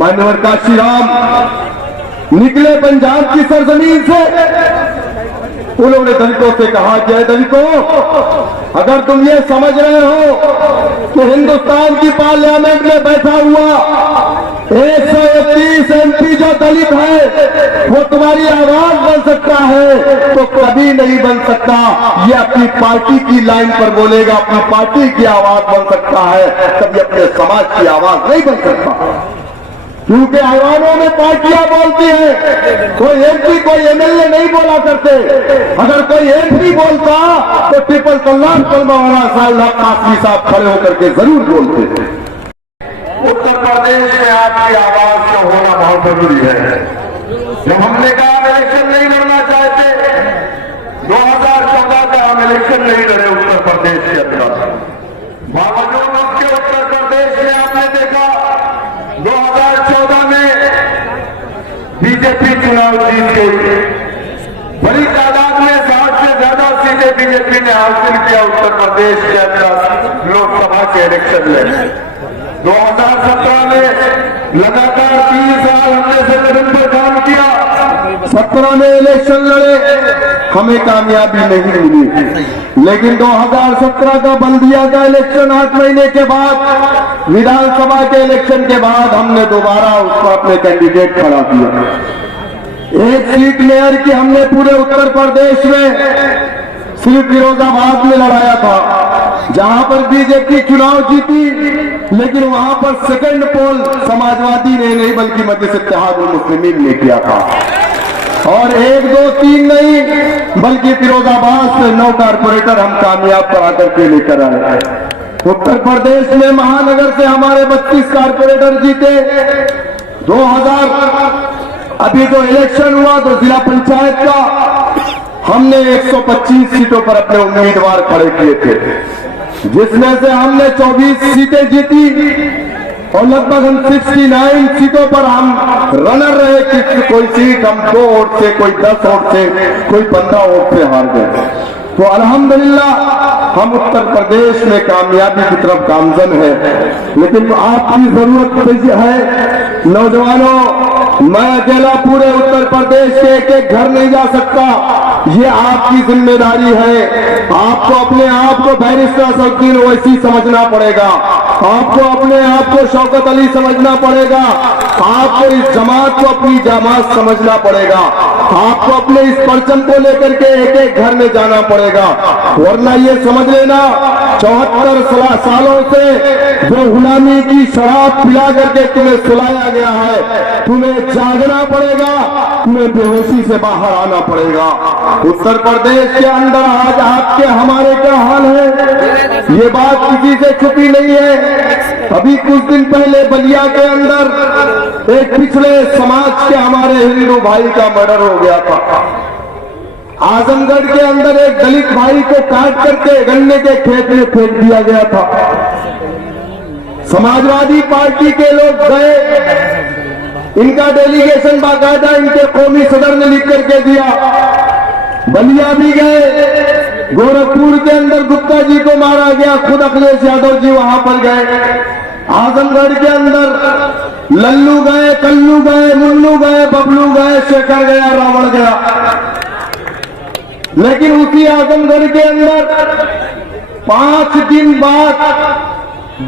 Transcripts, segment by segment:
मान्यवर काशीराम निकले पंजाब की सरजमीन से, उन्होंने दलितों से कहा, जय दलितों, अगर तुम ये समझ रहे हो कि हिंदुस्तान की पार्लियामेंट में बैठा हुआ 131 MP जो दलित है वो तुम्हारी आवाज बन सकता है, तो कभी नहीं बन सकता। ये अपनी पार्टी की लाइन पर बोलेगा, अपनी पार्टी की आवाज बन सकता है, कभी अपने समाज की आवाज नहीं बन सकता। क्योंकि आईवानों में पार्टियां बोलती हैं, कोई MP कोई MLA नहीं बोला करते। अगर कोई MP बोलता तो ट्रिपल तलाक कलमावाला साहिब कासमी साहब खड़े होकर के जरूर बोलते थे। उत्तर प्रदेश में आपकी आवाज का होना बहुत जरूरी है। जब हमने कहा हम इलेक्शन नहीं लड़ना चाहते, 2014 का हम इलेक्शन नहीं लड़े उत्तर प्रदेश के अंदर, बावजूद उसके उत्तर प्रदेश में आपने देखा 2014 में बीजेपी चुनाव जीत गई। बड़ी तादाद में 60 से ज्यादा सीटें बीजेपी ने हासिल किया उत्तर प्रदेश के अंदर लोकसभा के इलेक्शन में। 2017 में लगातार 3 साल हमने संगठन पर काम किया, 17 में इलेक्शन लड़े, हमें कामयाबी नहीं मिली। लेकिन 2017 का बल्दिया का इलेक्शन 8 महीने के बाद, विधानसभा के इलेक्शन के बाद हमने दोबारा उसको अपने कैंडिडेट खड़ा किया। एक सीट मेयर की हमने पूरे उत्तर प्रदेश में सिर्फ फिरोजाबाद में लड़ाया था, जहां पर बीजेपी चुनाव जीती, लेकिन वहां पर सेकंड पोल समाजवादी ने नहीं बल्कि मजलिस इत्तेहादुल मुस्लिमीन ने किया था। और 1, 2, 3 नहीं बल्कि फिरोजाबाद से 9 कारपोरेटर हम कामयाब करा करके लेकर आए। उत्तर प्रदेश में महानगर से हमारे 32 कारपोरेटर जीते। 2000 अभी जो इलेक्शन हुआ तो जिला पंचायत का हमने 125 सीटों पर अपने उम्मीदवार खड़े किए थे, जिसमें से हमने 24 सीटें जीती और लगभग हम 69 सीटों पर हम रनर रहे। कि कोई सीट हम 2 वोट से, कोई 10 वोट से, कोई 15 वोट से हार गए। तो अल्हम्दुलिल्लाह हम उत्तर प्रदेश में कामयाबी की तरफ गामजन है। लेकिन आपकी जरूरत है नौजवानों, मैं अकेला पूरे उत्तर प्रदेश के एक घर नहीं जा सकता, ये आपकी जिम्मेदारी है। आपको अपने आप को बैरिस्टर असदुद्दीन ओवैसी समझना पड़ेगा, आपको अपने आप को शौकत अली समझना पड़ेगा, आपको इस जमात को अपनी जमात समझना पड़ेगा, आपको अपने इस परचम को लेकर के एक घर में जाना पड़ेगा। वरना ये समझ लेना 74 सालों से जो गुलामी की शराब पिला करके तुम्हें सुलाया गया है, तुम्हें जागना पड़ेगा, तुम्हें बेहोशी से बाहर आना पड़ेगा। उत्तर प्रदेश के अंदर आज आपके हमारे क्या हाल है, ये बात किसी से छुपी नहीं है। अभी कुछ दिन पहले बलिया के अंदर एक पिछड़े समाज के हमारे हिंदू भाई का मर्डर हो गया था। आजमगढ़ के अंदर एक दलित भाई को काट करके गन्ने के खेत में फेंक दिया गया था। समाजवादी पार्टी के लोग गए, इनका डेलीगेशन बाकायदा इनके कौमी सदर ने लिख करके दिया। बलिया भी गए, गोरखपुर के अंदर गुप्ता जी को मारा गया, खुद अखिलेश यादव जी वहां पर गए। आजमगढ़ के अंदर लल्लू गए, कल्लू गए, मुन्नू गए, बबलू गए, शेखर गया, रावण गया। लेकिन उसी आजमगढ़ के अंदर 5 दिन बाद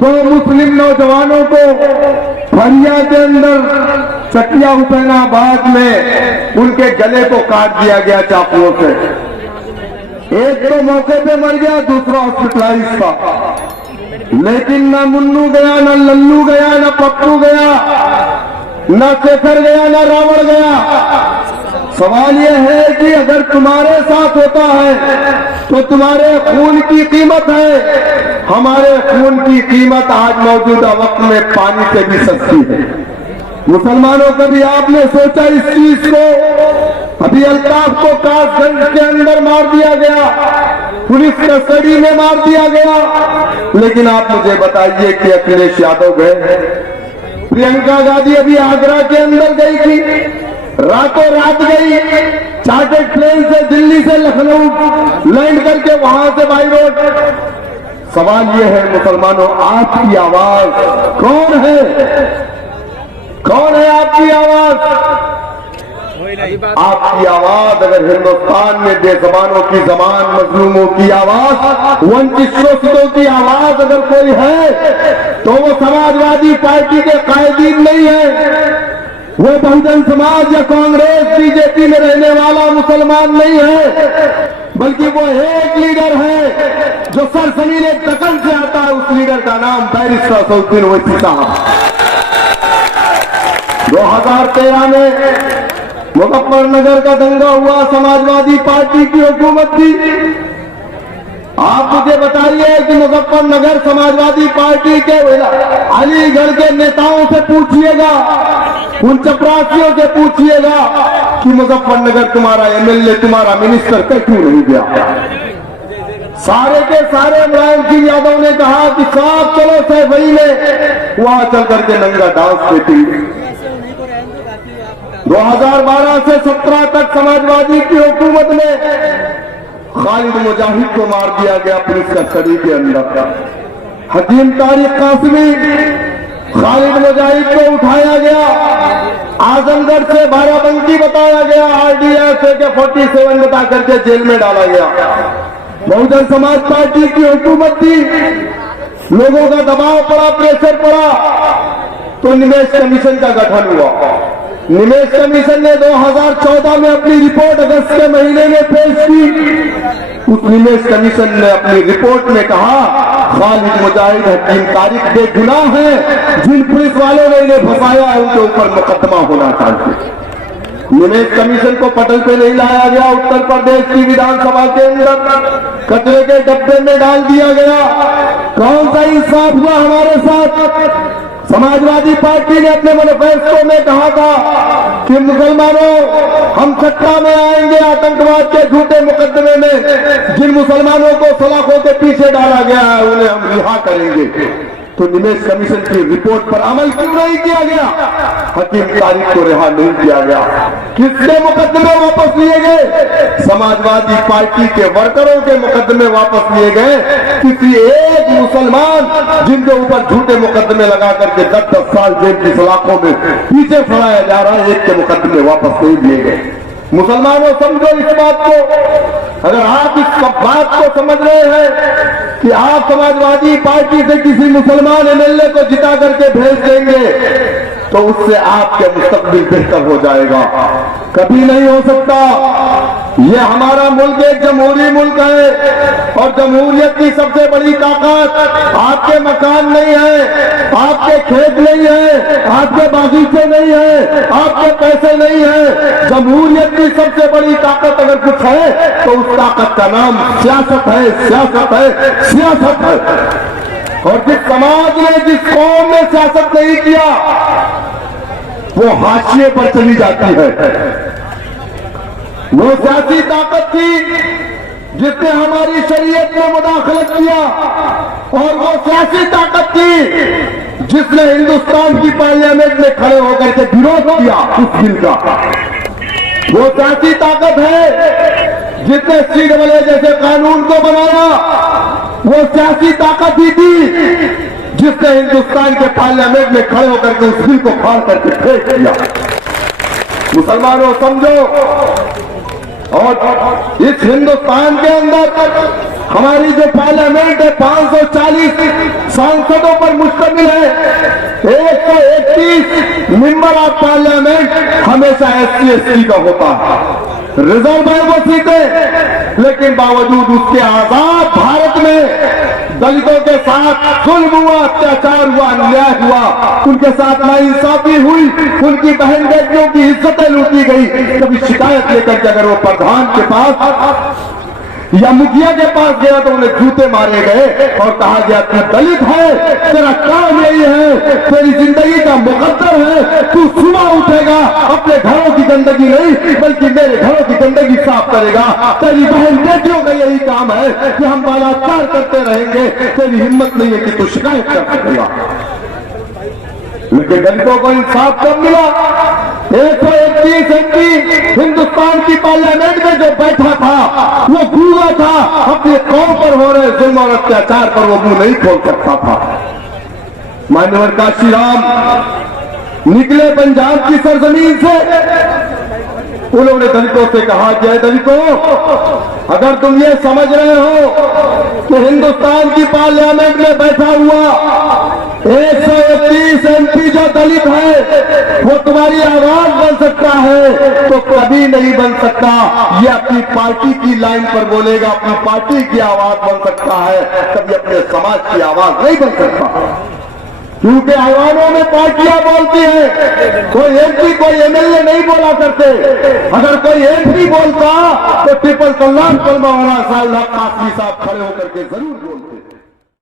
2 मुस्लिम नौजवानों को फरिया के अंदर चकिया हुसैनाबाद में उनके गले को काट दिया गया चाकुओं से। एक तो मौके पे मर गया, दूसरा हॉस्पिटलाइज था। लेकिन न मुन्नू गया, न लल्लू गया, न पप्पू गया, न शेखर गया, न रावण गया। सवाल यह है कि अगर तुम्हारे साथ होता है तो तुम्हारे खून की कीमत है। हमारे खून की कीमत आज मौजूदा वक्त में पानी से भी सस्ती है। मुसलमानों कभी आपने सोचा इस चीज को? अभी अल्ताफ को कासगंज के अंदर मार दिया गया, पुलिस कस्टडी में मार दिया गया। लेकिन आप मुझे बताइए कि अखिलेश यादव गए, प्रियंका गांधी अभी आगरा के अंदर गई थी, रातों रात गई, चार्टर्ड प्लेन से दिल्ली से लखनऊ लैंड करके वहां से बाई रोड। सवाल यह है मुसलमानों, आपकी आवाज कौन है? कौन है आपकी आवाज? आपकी आवाज अगर हिंदुस्तान में बेजबानों की जबान, मजलूमों की आवाज, वंचित शोषितों की आवाज अगर कोई है तो वो समाजवादी पार्टी के कायदीन नहीं है, वो बहुजन समाज या कांग्रेस बीजेपी में रहने वाला मुसलमान नहीं है, बल्कि वो एक लीडर है जो सरजमीन दक्कन से आता है। उस लीडर का नाम बैरिस्टर असदुद्दीन ओवैसी साहब। 2013 में मुजफ्फरनगर का दंगा हुआ, समाजवादी पार्टी की हुकूमत थी। आप मुझे बताइए कि मुजफ्फरनगर समाजवादी पार्टी के अलीगढ़ के नेताओं से पूछिएगा, उन चपरासियों से पूछिएगा कि मुजफ्फरनगर तुम्हारा एमएलए, तुम्हारा मिनिस्टर क्यों नहीं गया? सारे के सारे मुलायम सिंह यादव ने कहा कि साहब चलो सहबई में वहां चल करके नंगा डांस देखेंगे। 2012 से 17 तक समाजवादी की हुकूमत में खालिद मुजाहिद को मार दिया गया पुलिस कस्टडी के अंदर। हकीम तारिक कासमी, खालिद मुजाहिद को उठाया गया, आजमगढ़ से बाराबंकी बताया गया, RDF के 47 बता करके जेल में डाला गया। बहुजन समाज पार्टी की हुकूमत थी, लोगों का दबाव पड़ा, प्रेशर पड़ा, तो निमेश कमीशन का गठन हुआ। निमेश कमीशन ने 2014 में अपनी रिपोर्ट अगस्त के महीने में पेश की। उस निमेश कमीशन ने अपनी रिपोर्ट में कहा खालिद मुजाहिद, हकीम तारिक बेगुनाह हैं, जिन पुलिस वालों ने इन्हें फंसाया है उनके ऊपर मुकदमा होना चाहिए। निमेश कमीशन को पटल पे नहीं लाया गया, उत्तर प्रदेश की विधानसभा के अंदर कचरे के डब्बे में डाल दिया गया। कौन सा इंसाफ हुआ हमारे साथ? समाजवादी पार्टी ने अपने मैनिफेस्टो में कहा था कि मुसलमानों हम सत्ता में आएंगे, आतंकवाद के झूठे मुकदमे में जिन मुसलमानों को सलाखों के पीछे डाला गया है उन्हें हम रिहा करेंगे। तो निमेश कमीशन की रिपोर्ट पर अमल क्यों नहीं किया गया? हकीम तारिक को रिहा नहीं किया गया। किसके मुकदमे वापस लिए गए? समाजवादी पार्टी के वर्करों के मुकदमे वापस लिए गए। किसी एक मुसलमान जिनके ऊपर झूठे मुकदमे लगा करके 10-10 साल जेल की सलाखों में पीछे फड़ाया जा रहा है, एक के मुकदमे वापस नहीं लिए गए। मुसलमानों समझो इस बात को। अगर आप इस बात को समझ रहे हैं कि आप समाजवादी पार्टी से किसी मुसलमान एमएलए को जिता करके भेज देंगे तो उससे आपके मुस्तकबिल बेहतर हो जाएगा, कभी नहीं हो सकता। ये हमारा मुल्क एक जमहूरी मुल्क है और जमहूरियत की सबसे बड़ी ताकत आपके मकान नहीं है, आपके खेत नहीं है, आपके बागीचे नहीं है, आपके पैसे नहीं है। जमहूरियत की सबसे बड़ी ताकत अगर कुछ है तो उस ताकत का नाम सियासत है, सियासत है, सियासत है। और जिस समाज ने, जिस कौम ने सियासत नहीं किया वो हाशिए पर चली जाती है। वो सियासी ताकत थी जिसने हमारी शरीयत में मुदाखलत किया और वो सियासी ताकत थी जिसने हिंदुस्तान की पार्लियामेंट में खड़े होकर के विरोध किया उस बिल का। वो सियासी ताकत है जिसने CAA जैसे कानून को बनाया। वो सियासी ताकत ही थी जिसने हिंदुस्तान के पार्लियामेंट में खड़े होकर के उस बिल को फाड़ करके फेंक दिया। मुसलमानों समझो, और इस हिंदुस्तान के अंदर हमारी जो पार्लियामेंट है 540 सांसदों पर मुश्तमिल है। 131 मेंबर ऑफ पार्लियामेंट हमेशा SC ST का होता है, रिजर्व है वो सीटें, लेकिन बावजूद उसके आजाद भारत में दलितों के साथ जुल्म हुआ, अत्याचार हुआ, अन्याय हुआ, उनके साथ नाइंसाफी हुई, उनकी बहन बेटियों की इज्जतें लूटी गई। कभी शिकायत लेकर के अगर वो प्रधान के पास या मुखिया के पास गया तो उन्हें जूते मारे गए और कहा गया तू दलित है, तेरा काम यही है, तेरी जिंदगी का मुकद्दर है, तू सुबह उठेगा अपने घरों की गंदगी नहीं बल्कि मेरे घरों की गंदगी साफ करेगा। तेरी बहन बेटियों का यही काम है कि हम बलात्कार करते रहेंगे, तेरी हिम्मत नहीं है कि तू शिकायत कर सकेगा। लेकिन दलितों को इंसाफ कब मिला? 131 MP हिंदुस्तान की पार्लियामेंट में जो बैठा था वो गूंगा था, अपने कौम पर हो रहे जुल्म और अत्याचार पर वो मुंह नहीं खोल सकता था। मान्यवर काशीराम निकले पंजाब की सरजमीन से, उन्होंने दलितों से कहा, जय दलितों, अगर तुम ये समझ रहे हो कि हिंदुस्तान की पार्लियामेंट में बैठा हुआ 131 एमपी जो दलित है वो तुम्हारी आवाज बन सकता है, तो कभी नहीं बन सकता। ये अपनी पार्टी की लाइन पर बोलेगा, अपनी पार्टी की आवाज बन सकता है, कभी अपने समाज की आवाज नहीं बन सकता। क्योंकि आवामों में पार्टियां बोलती हैं, कोई एमपी कोई एमएलए नहीं बोला करते। अगर कोई एमपी बोलता तो ट्रिपल तलाक पर मौलाना साहब कासमी साहब खड़े होकर के जरूर बोलते।